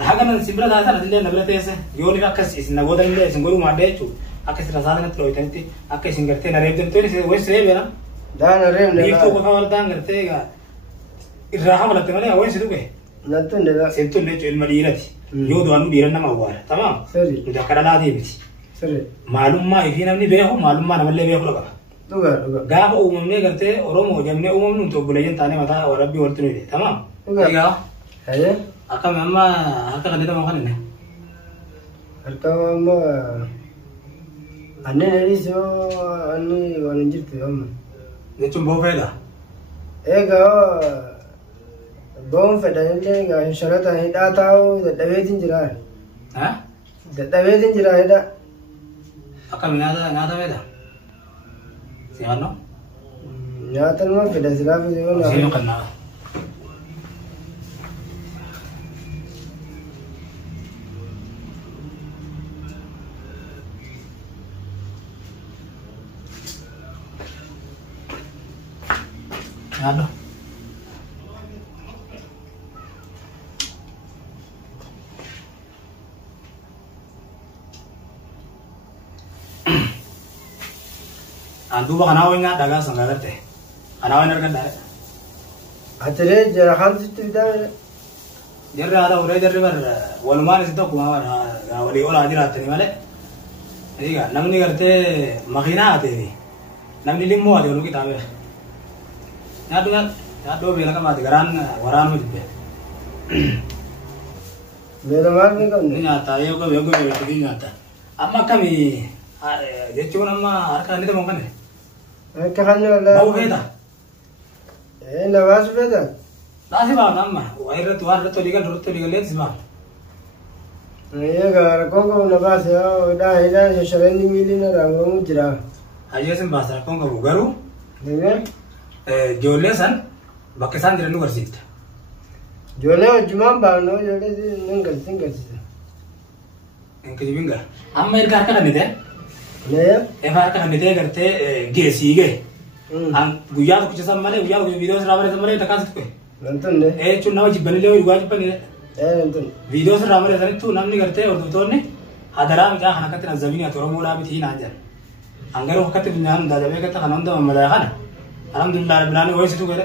حاجة من سبلا ده أنا تلي نبلا تيسه يوني أكس إسنا قدر اللي إسنقولوا ما ديتشو أكس رسالة نتلوي تنتي أكس إنقرتي نريب دم توني ويس ريب أنا ده نريب لا يفتو بخبر ده إنقرتي الراحة ولا تمانية وين سدوكه نتون لا سنتون ليش المدينة يودو أنو ديرنا ما هو تمام سري نذكر لا دي بس سري معلوم ما يفينا مني بيهو معلوم ما نملي بيهو لقى دوغا قاف أممني قرتي أرومو جمني أممني تقبلين تاني متى وربي ورتني تمام إياه هيا أكمل أما هكذا خلينا ما خلينا أركام أنا نريسو أني ونجرت يوم نتوم بوفيدا إيجا بوم فدان إن شاء الله هيدا تاو دبيتين جرا ها دبيتين جرا هيدا أكمل نادا بيدا سيانو يا تلما فدا سلافي يوم سيانو كنا Aduh. Antu bahkan awalnya nggak dagang sanggalat deh. Awalnya kan ada. Acara jarahan situ dah. Jadi ada udah jadi waluman situ kumawar wali olah aja nih malah. Jadi kan, namanya karte makina ada nih. Namanya limu ada orang kita ambil. Nyatu bilang kan mati garan waran mu juga. Beramar ni kan? Nyata, ya kau begini nyata. Amma kami, jadi cuma amma arkan itu mau kan? Kan ni lah. Bau beda. Nawas beda. Nasi bau nama. Air tu lihat lihat sih bau. Iya gar kau nawas ya, dah sering ni milih orang kamu cerah. Aja sih bahasa kau garu. Dengar? Jolesan, bakesan jadi luar situ. Jole cuma bano, jole sih nenggal sih. Yang kejibingga. Amma irkar kan itu? Naya? Irkar kan itu karte gesi ge. Ang guyar kuci sama le, guyar video seramai sama le takas tu. Nonton deh. Cuma nama jibban le, guyar jibban le. Nonton. Video seramai sana itu namni karte orang tu ni. Hadara macam anak kata nak zamini atau orang mula biti najar. Anggar orang kata punya anda jadi kata kan anda memadakan. Alhamdulillah bilani woi situ kere.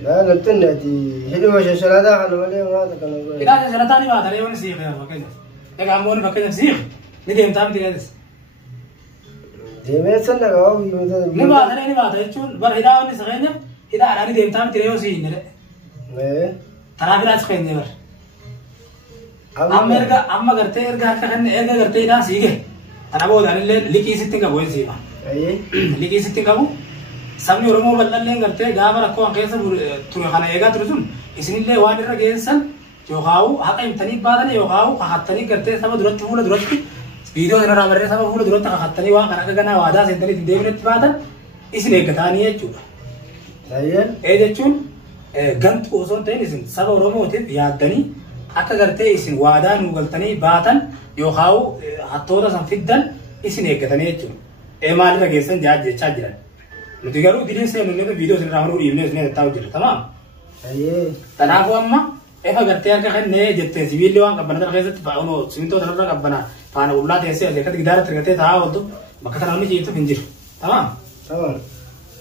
Nah nonton deh di hidup macam selada kan boleh orang tak kalau. Kita ada selada ni ada ni orang sih kaya makanya. Kamu ni pakai sih. Ni dia minta minta dia. Dia macam nak kau minta. Ni baca itu bar hidaw ni sebenarnya hidaw ada ni dia minta minta dia sih ni. Terakhir sebenarnya bar. Amma karte erga kan erga karte dah sih ke. Tanah bawah dan liki siting kabu sih mah. Liki siting kabu. Sambil orang mau belajar karte gambar aku angkat turun karena ega terusum. Isini le wajar gensan. Jauh hak yang tadi badan jauh hak tadi karte sama durat video dengan ramai sama pula durat hak tadi wah karena kena wadah sentri tidak berat badan. Isini ketani ya cuma. Saya cun gant koson tadi isin sama orang mau tadi ya tadi. Akka karte isin wadah nugal tadi badan jauh hatoda samfiddan isini ketani ya cuma. Emal ragesan jadi cajiran. Nanti kalau diri saya nunjuk video dengan ramai image ni tahu jadi tamam. Tanah aku amma. Eva karte yang kan ne jette civil doang kapan ada kerja tiba ono siminto tanah orang kapan pana ulat ya sih dekat kita terkait tahu tu maka tanah ini itu pinjir tamam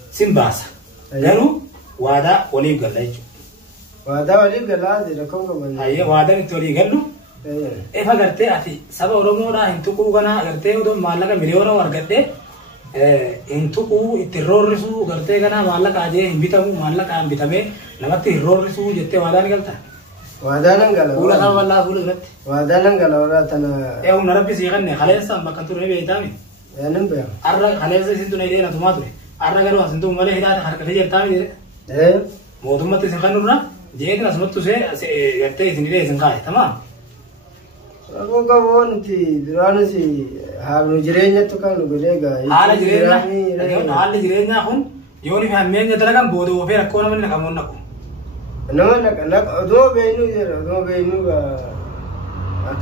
simbas lalu wada oli galai jadi kau kapan ayah wada itu oli galu Eva karte ati sab orang orang itu ku kana karte itu malah kan miliar orang karte itu ku terroris karte kana malah kaje bitamu malah kan bitame nama terroris jette wada ni kalta Wadanan kalau. Pula sama Allah pula berat. Wadanan kalau orang tanah. Narapi sih kan nih, kalian sama kantor ini beda nih. Nampak. Arra kalian sih sentuh nih dia nanti matu nih. Arra kalau sentuh malah hidat harga kerja tahu dia. Mau tuh mati sengkan nurna, jadi kan semua tuh saya kata sini dia sengkai, tamam. Aku kau nanti durana sih hal nujirenya tuh kan nubelega. Hal nujirenya pun, yoni famenya terlalu kan bodoh, tapi aku namanya kamu nak. Nama nak dua benu je, dua benu ga.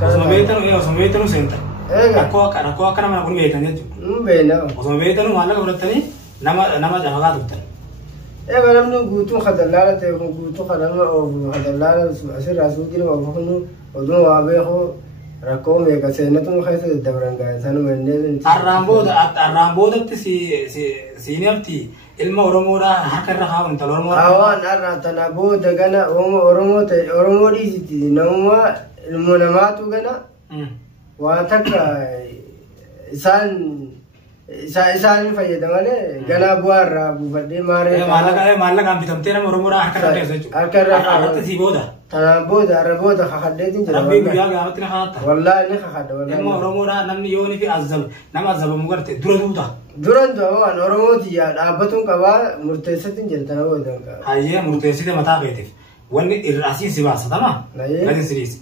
Osmo beitanu senta. Aku akan nama pun beitanu je. Bena. Osmo beitanu malah kau bertani nama jaga tu. Kalau namnu gutu khadalala te gutu khadalala o khadalala asir rasul kiri wa khunu ودون وابيخو ركوم يكسينتهم خيس الدبران قاعد سانو مندين الرامبود سي نفتي ilma oromoodha harka irra kaa'uun tal oromoo awaan arra tana booda gana oromoo dhiisiti namuma ilmoo namaatu gana waa takka isaan fayyada malee gana bu'aa irraa buufadhee maaree maallaqaan bitamtee nama oromoodha harka irra keessa jechuudha harka irra kaa'uun si booda tana booda arra booda kakaddeetiin jira rabbii guyyaa gaafatti na kaa'atta wallaahi ni kakadda ilma oromoodha namni yooni fi nama azabamu garte dura duuta duran waan oromooti yaa dhaabbatuun qabaa murteessatiin jirta na boodan qaba hayyee murteessite mataa keetiif wanni irraasii si baasa tama gadi siriis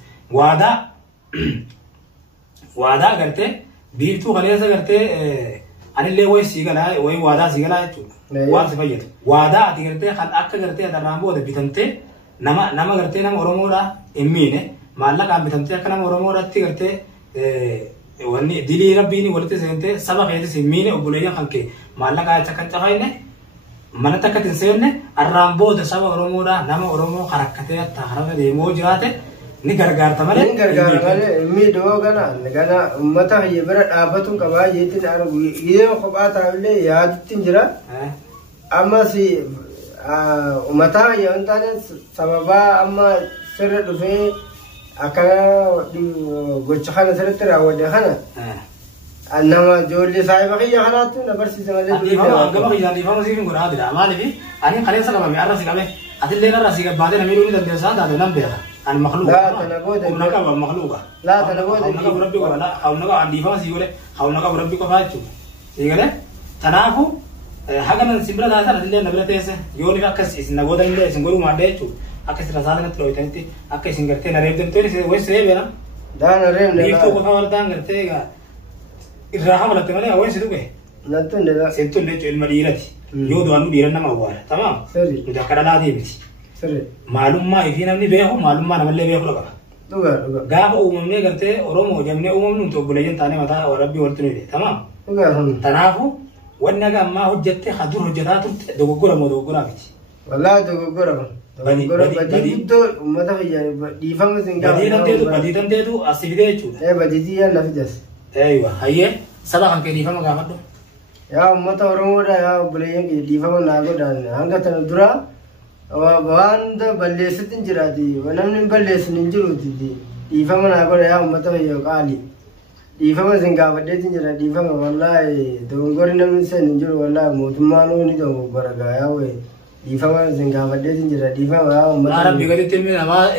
waadaa gartee biiftuu kaleessa gartee anillee way sii galaa way waadaa sii galaa jechuudha waan si fayyadu waadaa ati gartee kan akka gartee adarraan booda bitamtee nama gartee nama oromoodha hin miine maallaqaan bitamtee akka nama oromoodhaatti gartee wanni dilii rabbiin walitti seentee saba keetis hin miine obboleeyyan kan kee maallaqaa acha kan cafayne mana takka hin seenne arraan booda saba oromoodha nama oromoo harakkatee attaa harama deemoo jiraate ni gargaarta malee ni gargaara malee miidhoo gana ummata hayya bira dhaabbatuun qabaa jeetiin ana yeroo kophaa taa'ullee yaadittiin jira amma si ummata hayya hin taane sababaa amma sirra dhufee akkana gocha kana sirriitti raawwadde kana nama ijoollee saahiba kiyya kanaattu na barsiisa malee gama kiyyaan dhiifama siif hin godhaa dira maaliif ani qaleessa qabame arra si qabe atillee arra si gabbaatee na miidhuu ni dandeessaa taate nan beeka ani makluuqa humna qaba makluuqa humna qabu rabbi qofa humna qabu dhiifama sii godhe humna qabu rabbi qofa jechuudha sii galee tanaafu haga nan simbira taatan atillee na bira teesse yooni akkas isin na booda illee isin godhuu maadde jechuudha akka isin rasaasanitti dhooytanitti akka isin gartee na reebdamtee way seebeena daana reebne biiftuu qofa waldaan gartee egaa irraa hamalatte malee hawweensi dhuge nattuun dha sentun jechuun ilma dhiirati yoo du'an dhiiran nama awwaala tamaam nuti akka dhalaatii miti maalummaa ifii namni beeku maalummaa namallee beeku qaba gaafa uumamnee gartee oromoo jamnee uumamnu nuti obboleeyyan taanee mataa rabbii walitti nuyi tamaam tanaafu wanni aga ammaa hojjette hadur hojjetaa turte dogoggora moo dogoggoraa miti wallaahi dogoggora badii guddoo uummata fayyada dhiifama sin badii dandeetu asii fidee jechuudha badii yaan lafi jas ايوه هي صدقا كيف ما قافدو يا امه oromoodha yaa obboleeyyan dhiifama naa godhaan hanga tan dura waan balleessitin jiraati namni balleessin hin jiruuti dhiifama naa godha yaa ummata fayyo qaali dhiifama sin gaafadheetin jira dhiifama wallaahi dogongorri namni sen hin jiru wallaahi mootummaan ni dogoggora yaa wayi dhiifama sin gaafadheetin jira dhiifama yaa ummata rabbi gaditti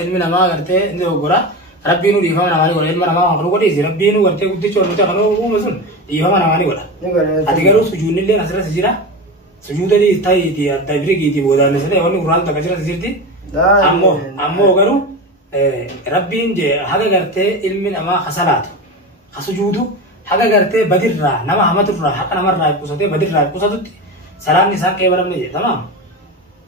ilmi namaa gartee ni dogoggora rabbiinu dhiifama namaanii godha ilma namaa kan godheesi rabbiinu gartee guddicha ol nuti kan uume sun dhiifama namaanii godha ati garuu sujuudnillee asirratti jira sujuuda ta'iiti adda birigiiti boodaanislee wanni uraan takka jira sirti ammoo garuu rabbiin je haga gartee ilmi namaa hasalaatu hasujuudu haga gartee badirraa nama hamaturraa haqa namarraa qusatee badirraa qusatutti salaanni isaa qeebalamne je tamaam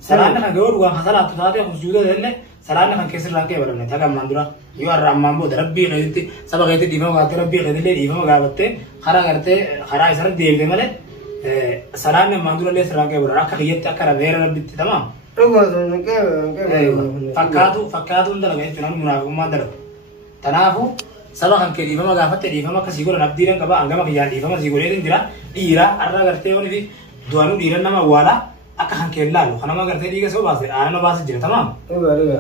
salaanni kan garuu dhugaan hasalaatu taatee sujuuda illee salaanni kan keessirraa qeebalamne taga ammaan dura yoo arra ammaan booda rabbii qeetitti saba qeetitti dhiifama gaafattee rabbii qeetillee dhiifama gaafattee karaa gartee karaa isarratti deebite malee salaanni ammaan dura illee sirraa qeebalan akka kiyyatti akka rabeera rabbitti tamaam fakkaatuun dalaga jechuun namni munaafiqummaan dalagu tanaafu saba kan kee dhiifama gaafatte dhiifama akkasii godhan abdiidhan qaba hangama kiyyaan dhiifama sii godheetin jira dhiira arra gartee wani fi du'anuu dhiiran nama awwaalaa akka kan kee laalu kanama gartee dhiiga soo baase aanama baase jira tamaam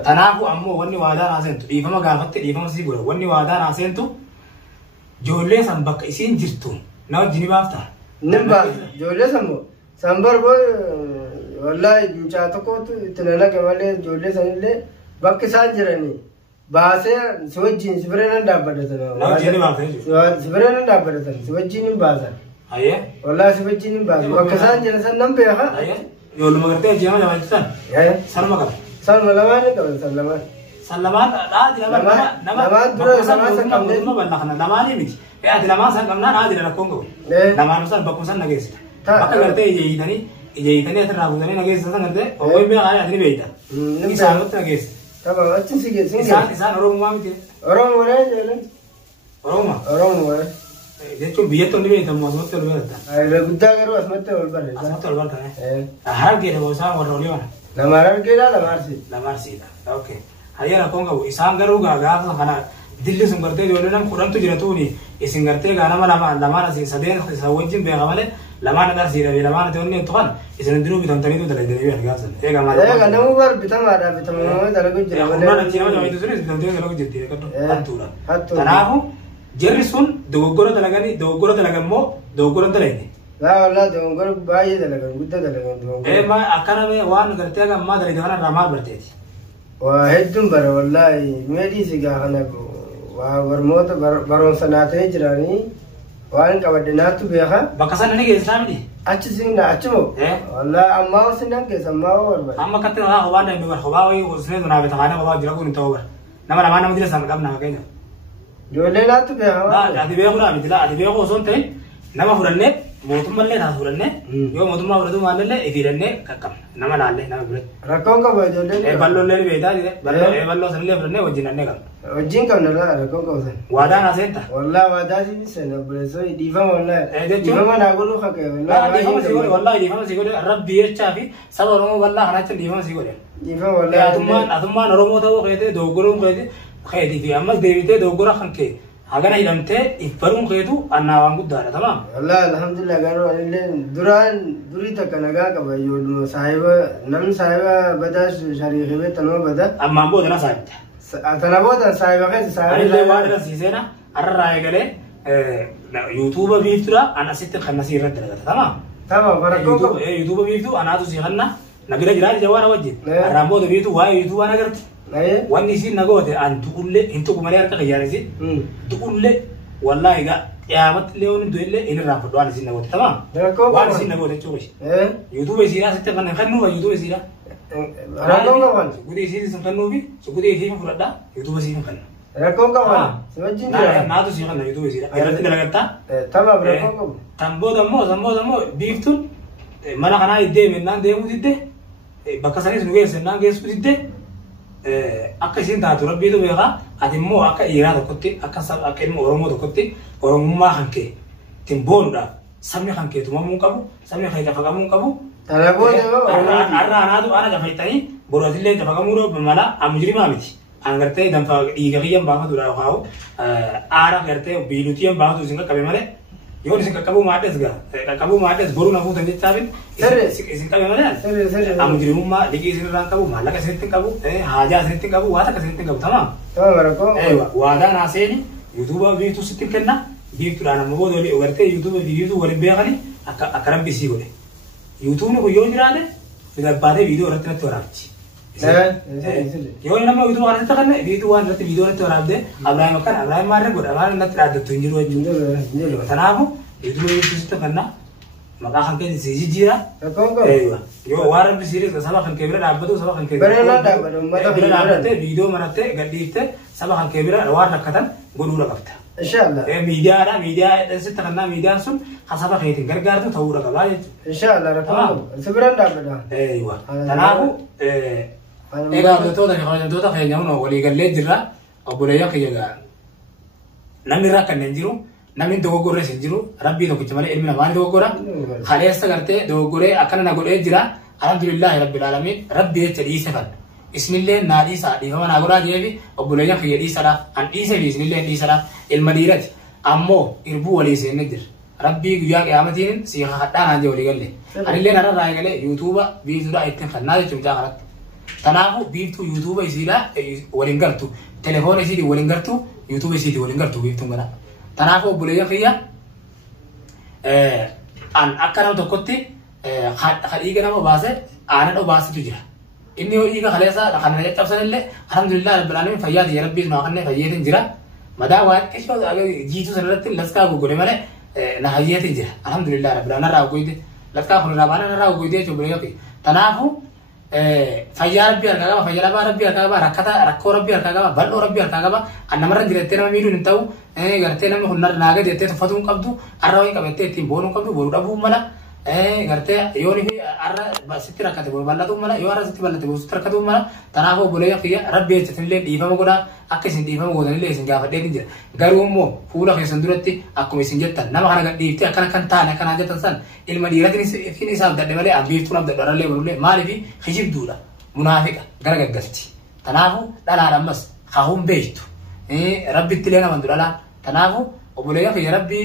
tanaafu ammoo wanni waadaa naaseentu dhiifama gaafatte dhiifama sii godha wanni waadaa naaseentu ijoollee san bakka isiin jirtu na wajjini baafta nin baaf ijoollee sammoo san barboo wallaahi mucaa tokkotu itti nalaqa malee ijoollee sanillee bakka isaan jiranii baasee si wajjin si bira nan dhaabbatan na wajjini baafte si bira nan dhaabbatan si wajjin hin baasan wallaahi si wajjin hin baasan bakka isaan jiran san nan beeka yooluma gartee ajjeema jabachisan sanuma qaba sanuma lamaan ni qaban san lamaan dhaadi lamaan dura lamaan san qabne bal'aa kana lamaanii miti ati lamaan san qabnaa dhaadi rakkoon qabu lamaan san bakkuma san nageessita bakka gartee ijeeyitanii asirraa buutanii nageessisa san gartee ogoyin beekaa ati ni beeyta isaanumatti nageessa achin si geessin isaan oromumaa miti oromoo jedhan oromoo jechuun biyyatti hundi beektamu asumatti ol beektan guddaa garuu asumatti ol barreessa asumatti ol bartan harargeedha boosaan warra olii mana lama harargeedha lama arsiidha lama arsiidha okay hayya rakkoon qabu isaan garuu gaafa kana dilli sun gartee ijoollee nama kudhantu jiratuuni isin gartee ganama lamaan asii sadeen isa wajjin beeka malee lamaan agarsiidha lamaan ati onni tuqan isin hundinuu bitamtaniitu dalaydanii beeka gaafsan eega maal eega namu bar bitamaadha bitamaadha dalagu jira malee humna achi nama jamaatu sunis bitamtanii dalagu jirti hattuudha kanaafu jarri sun dogoggora dalagan moo dogoggora dalayne laa wallaa dogoggora baay'ee dalagan guddaa dalagan dogoggora ma akkana waan gartee gammaa dalayte kanarraa maal barteeti waa hedduun bara wallaahi meedhiisi gaafana waa barmoota baroomsa naatanii jiranii waan qabadde naattu beeka bakka sana ni geessisaa miti achi sinna achimo wallaahi ammaa sinna geessa ammaa barbaade amma katti naa hobaan dhabne bar hobaa wayii usnee tunaa bita kaane hobaa jira kun ta'uu bar nama lamaan nama dila sana qabna keenya ijoollee naattu beeka ati beekuudhaa miti laa ati beeku osoo hin ta'in nama fudhannee mootummallee taas fudhannee yoo mootummaa fudhatu maalillee ifiidhannee qaqqabna nama laallee nama biratti rakkoon qaba ijoolleen balloollee ni beektaa jire balloo sanillee fudhannee wajjin annee qabna wajjin qabna laa rakkoon qaba san waadaan haseenta wallaahi waadaatiin seena buleessoo dhiifama wallaahi dhiifama naa godhuu fakkeenya wallaahi dhiifama sii godhe rabbi jechaa fi saba oromoo bal'aa kanaa jecha dhiifama sii godhe dhiifama wallaahi atummaan oromoo ta'uu keete dogoggoroon keeti fi ammas deebitee dogoggora kan kee hagana hidhamtee ifbaruun keetu annaa waan guddaadha tamaam wallaahi alhamdulillah garuu anillee durii takka nagaa qaba ijoollee saahiba namni saahiba badaa shariifii beektanuma bada ammaan booda na saahibta tana booda saahiba keessa saahiba anillee waan irrasiiseena arraa eegalee yuutuuba biiftuudha an asitti kan nasii irratti dalagata tamaam barakkoon qabu yuutuuba biiftuu anaatu sii kanna na bira jiraa jawaana wajjin arraan booda biiftuu waa'ee yuutuubaa nagarti wanni isin nagoote an tuqulle hin tuqu malee harka kiyyaarisi tuqulle wallaahi egaa yaamatti illee wani du'ellee inni irraan fudhu waan isin nagoote tamaam waan isin nagoote jechuudha yuutuuba isiidhaa sitti kennuufa yuutuuba isiidhaa rakkoon qaban sugudii isiitii sun kennuufi sugudii isiifi fudhadhaa yuutuuba isiifi kenna rakkoon qaban si wajjin jira naatu sii kenna yuutuuba isiidhaa irratti dalagattaa tamaam rakkoon qabu tan booda ammoo biiftuun mana kanaa iddee mennaan deemuu diddee bakka sanis nu geessennaan geessuu diddee akka isin taatu rabbiitu beekaa ati immoo akka dhiiraa tokkotti akka ilma oromoo tokkotti oromummaa kan kee ittiin boonuudhaaf sabni kan kee tumamuu qabu sabni kan cafaqamuu qabu tana booda har'a anaatu ana cafaytanii borootillee cafaqamuu mala amujrimaa miti an gartee danfa dhiiga kiyyan baafatuudhaaf kaa'u aara gartee biilutiyyan baafatu isin qaqqabe malee yoon isin qaqqabuu maadhes boruu na fuutan jechaafin isin qabe malee amujrimummaa liqii isin irraan qabu maallaqa isinitti qabu haajaa isinitti qabu waan akka isinitti qabu tamaam waadaan haaseeni yuutuuba biiftuu sitti kenna biiftuudhaan amma booda walii gartee yuutuuba biiftuu waliin beekani akka rabbi sii godhe yuutuubni kun yoo jiraate gabbaatee viidiyoo irratti natti waraabchi yoo nama yuutuuba kanatti takanne viidiyoo waan irratti viidiyoo irratti waraabde Abrahaam akkana Abrahaam maarree godha maal natti dhaaddattu hin jiru jechuudha tanaafu yuutuuba biiftuu sitti kenna maqaa kan kee si jijjiira yoo waan rabbi siiris saba kan kee bira dhaabbatu saba kan kee bira dhaabbattee viidiyoo marattee gadhiiftee saba kan kee bira waan rakkatan godhuudha qabda. Inshallah. Miidiyaa sitti kannaa miidiyaan sun saba keetiin gargaartu ta'uudha qabaa jechuudha. Inshallah rakkoon sibiraan dhaabbata. Tanaafu egaa hojjettoota keenya hunoo waliigallee jirra obboleeyyan kiyya namni irraa kanneen jiru namni dogoggorrees hin jiru rabbii tokkicha malee ilmi namaa ni dogoggora kaleessa gartee dogoggoree akkana na godhee jira alhamdulillahi rabbil aalamiin rabbi jecha dhiise fan isnillee naa dhiisa dhiifama naa godhaa jeefi obboleeyyan kiyya dhiisadhaaf an dhiise fi isnillee dhiisadhaaf ilma dhiirati ammoo irbuu walii seenne jira rabbii guyyaa qiyaamatiin si hadhaa naan jee walii galle anillee narraa eegalee yuutuuba biiftuudha ittiin fannaa jechuun jaa kanatti tanaafu biiftuu yuutuuba isiidha waliin gartu telefoona isiitii waliin gartu yuutuuba isiitii waliin gartu biiftuun kana tanaafu obboleeyyan kiyya an akka nama tokkotti dhiiga nama baase aanan obaasitu jira inni yoo dhiiga kaleessa kana caccabsanillee alhamdulillah rabbil aalamiin fayyaati rabbii nu kannee fayyeetiin jira madaa waan qishoo jiitu sanarratti laskaa goggode malee na hayyeetiin jira alhamdulillah rabbil aalamiin narraa gogoyde laskaa kun irraa baana narraa gogoyde jechuun obboleeyyan kiyya tanaafu fayyaa rabbii harkaa qaba fayyaa dhabaa rabbii harkaa qaba rakkoo rabbii harkaa qaba bal'oo rabbii harkaa qaba an namarra jirettee nama miidhuun hin ta'u gartee namni kun naaga jettee tuffatuu hin qabdu arra wayii qabattee ittiin boonuu hin qabdu boonuu dhabuu mala gartee yoon fi arra sitti rakkate boonu bal'atuu mala yoo arra sitti bal'ate boonu sitti rakkatuu mala tanaaf obboleeyyan kiyya rabbi jechatinillee dhiifama godhaa akka isin dhiifama gootanillee isin gaafadheetiin jira garuu immoo fuula keessan duratti akkuma isin jettan nama kana gadhiiftee akkana kan taane akkanaa jettan san ilma dhiiratiin ifin isaaf dadhe malee abbiiftuun abdadhu arallee barullee maaliif hijibduudha munaafiqa gara gaggalti تنافو لا لا رمس خاهم بيجتو ربي تلينا من دولا تنافو وبوليا في ربي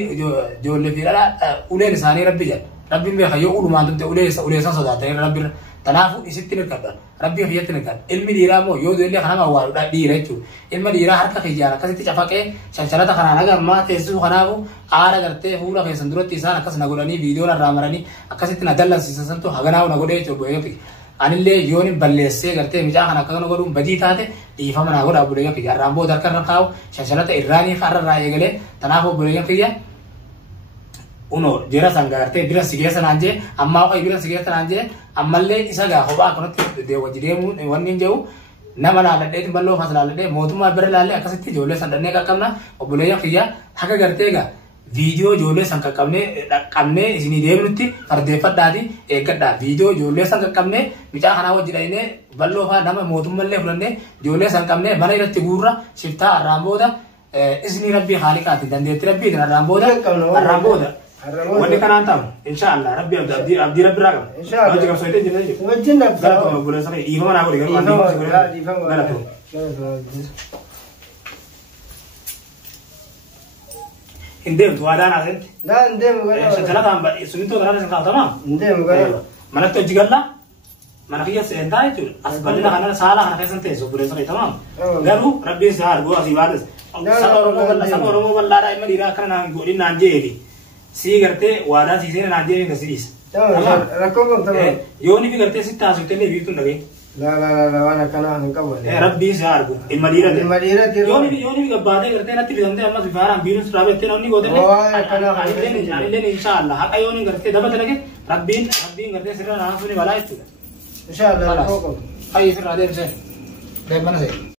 جول في لا أولي لساني ربي جل ربي ما خيو أولو ما أنت أولي لسان صداتين ربي تنافو يستين الكبر ربي خياتين الكبر علم ديرامو يود اللي خنا ما وارد ديرتو علم ديرا حركة خيجانا كذي تجافك شنشلة خنا نجا ما تيسو خناو آرا کرتے هورا خي سندرو تيسان أكاس نقولاني فيديو نرامراني أكاس تندلل سيسان تو هغناو نقولي تو بويا في أنيلة يوني بللسة کرتے ميجا خنا كذا نقولون بدي ثاته ديفا من نقول أبوليا في رامبو دركر نخاو شنشلة إيراني خارر راي قلة تنافو بوليا فيا uno jera sanggarte bila sigesa nanje amma ko bila sigesa nanje ammalle isaga hoba konot de wajidemu wannin jew nama la ladde ballo fasala ladde motuma berlalle akasiti jole sandanne ka kamna obuleya khiya haga gartega video jole sanka kamne isini deemnutti farde faddaati eegadda video jole sanka kamne bicha khana wajidayne ballo fa nama motumalle fulanne jole sanka kamne bana irratti gurra shifta aramboda isni rabbi khaliqati dandeti rabbi aramboda ودي كان أنتم إن شاء الله ربي أبدي ربي راكم إن شاء الله وجهك سويتين جنيه وجهنا لا بقول سنة إيمان أقول لك لا إندم تو هذا نازل لا إندم شجرة تام سنتو كنا نسمع تمام إندم قال mana tu juga lah mana kia sehentai tu asbalnya karena salah karena kesen teso boleh sekali tamam garu rabbi sehar gua asih balas sama orang mau balla ada emang dira karena gua nanje ini si gerte wada si sini nanje ini nasiris rakom tamam yoni भी करते सिता सुते ले भी तुम लगे لا وانا كان هنكا ولا ربي سهار को المدينة تيرو يوني भी बातें करते ना तिरंदे हम ना बिहार हम बीरन सुराबे तेरे उन्हीं को देने लेने इंशाअल्लाह हाँ कहीं उन्हीं करते दबा चलेंगे रब्बी करते सिर्फ नाम सुनी वाला है तू इंशाअल्लाह कहीं फिर राधे से देख बना से